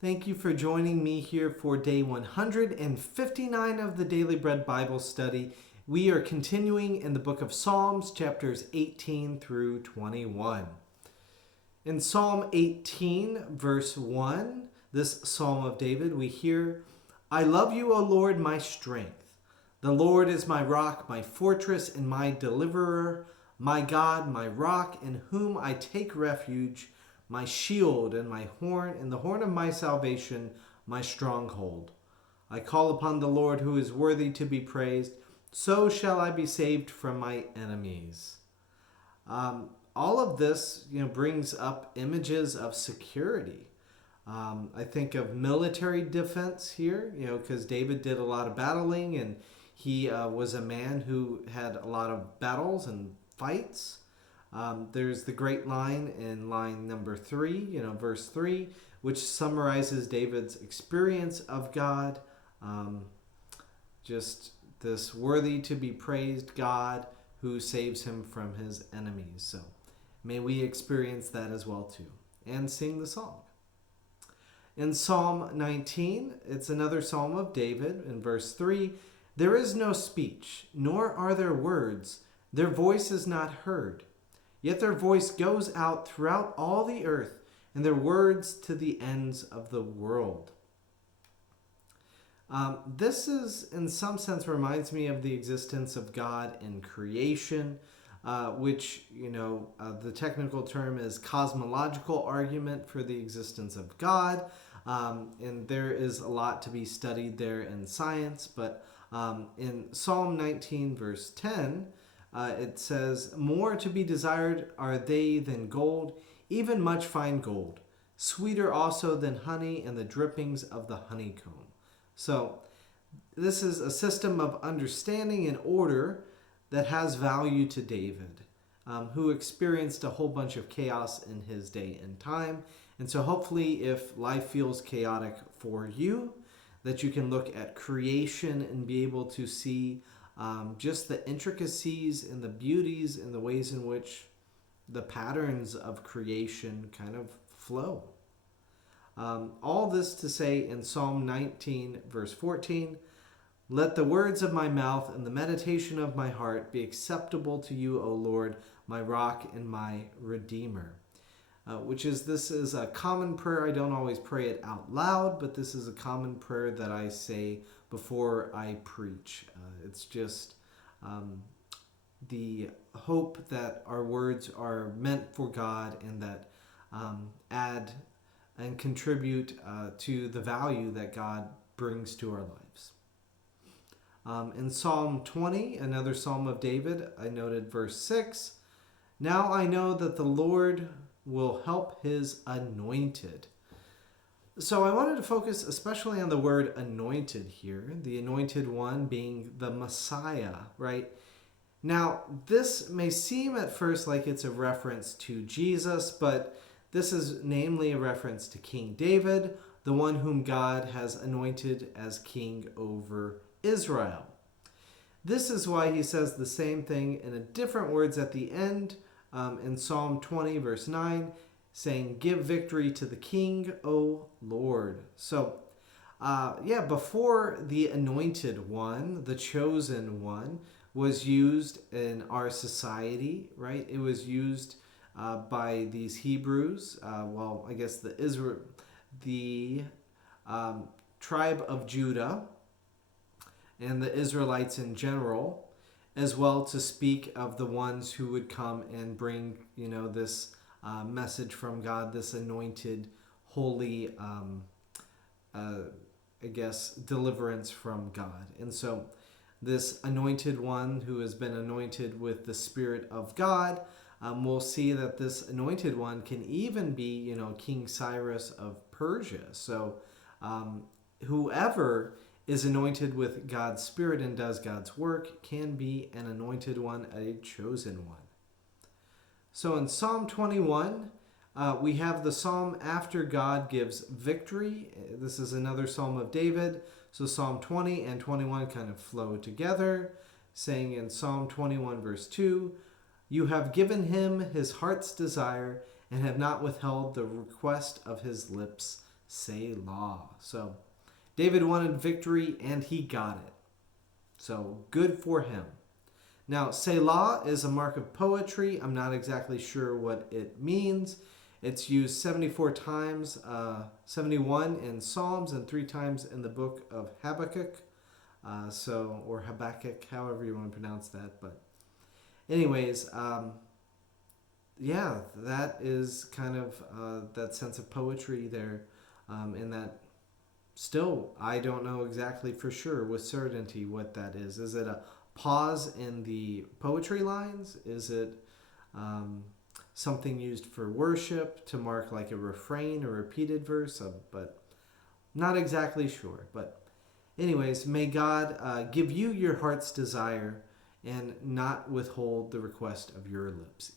Thank you for joining me here for day 159 of the Daily Bread Bible Study. We are continuing in the book of Psalms, chapters 18 through 21. In Psalm 18, verse 1, this Psalm of David, we hear, I love you, O Lord, my strength. The Lord is my rock, my fortress, and my deliverer, my God, my rock, in whom I take refuge, my shield and my horn, and the horn of my salvation, my stronghold. I call upon the Lord who is worthy to be praised. So shall I be saved from my enemies. All of this, brings up images of security. I think of military defense here, because David did a lot of battling and he was a man who had a lot of battles and fights. There's the great line in line number 3, verse 3, which summarizes David's experience of God. Just this worthy to be praised God who saves him from his enemies. So may we experience that as well too and sing the song. In Psalm 19, it's another Psalm of David. In verse 3, there is no speech, nor are there words. Their voice is not heard. Yet their voice goes out throughout all the earth, and their words to the ends of the world. This is, in some sense, reminds me of the existence of God in creation, which, the technical term is cosmological argument for the existence of God. And there is a lot to be studied there in science. But in Psalm 19, verse 10, it says, more to be desired are they than gold, even much fine gold, sweeter also than honey and the drippings of the honeycomb. So this is a system of understanding and order that has value to David, who experienced a whole bunch of chaos in his day and time. And so hopefully if life feels chaotic for you, that you can look at creation and be able to see just the intricacies and the beauties and the ways in which the patterns of creation kind of flow. All this to say in Psalm 19, verse 14, let the words of my mouth and the meditation of my heart be acceptable to you, O Lord, my rock and my redeemer. This is a common prayer. I don't always pray it out loud, but this is a common prayer that I say before I preach. It's just the hope that our words are meant for God and that add and contribute to the value that God brings to our lives. In Psalm 20, another Psalm of David, I noted verse 6, now I know that the Lord will help his anointed. So I wanted to focus especially on the word anointed here, the anointed one being the Messiah, right? Now, this may seem at first like it's a reference to Jesus, but this is namely a reference to King David, the one whom God has anointed as king over Israel. This is why he says the same thing in a different words at the end in Psalm 20, verse 9, saying, give victory to the king, O Lord. So, before the anointed one, the chosen one, was used in our society, right? It was used by these Hebrews, the tribe of Judah and the Israelites in general, as well to speak of the ones who would come and bring, this message from God, this anointed, holy, deliverance from God. And so this anointed one who has been anointed with the Spirit of God, we'll see that this anointed one can even be, King Cyrus of Persia. So whoever is anointed with God's Spirit and does God's work can be an anointed one, a chosen one. So in Psalm 21, we have the psalm after God gives victory. This is another Psalm of David. So Psalm 20 and 21 kind of flow together, saying in Psalm 21, verse 2, you have given him his heart's desire and have not withheld the request of his lips. Selah. So David wanted victory and he got it. So good for him. Now, Selah is a mark of poetry. I'm not exactly sure what it means. It's used 74 times, 71 in Psalms and 3 times in the book of Habakkuk. Or Habakkuk, however you want to pronounce that. But anyways, yeah, that is kind of that sense of poetry there, in that still, I don't know exactly for sure with certainty what that is. Is it a pause in the poetry lines? Is it something used for worship to mark like a refrain or repeated verse? But not exactly sure. But anyways, may God give you your heart's desire and not withhold the request of your lips.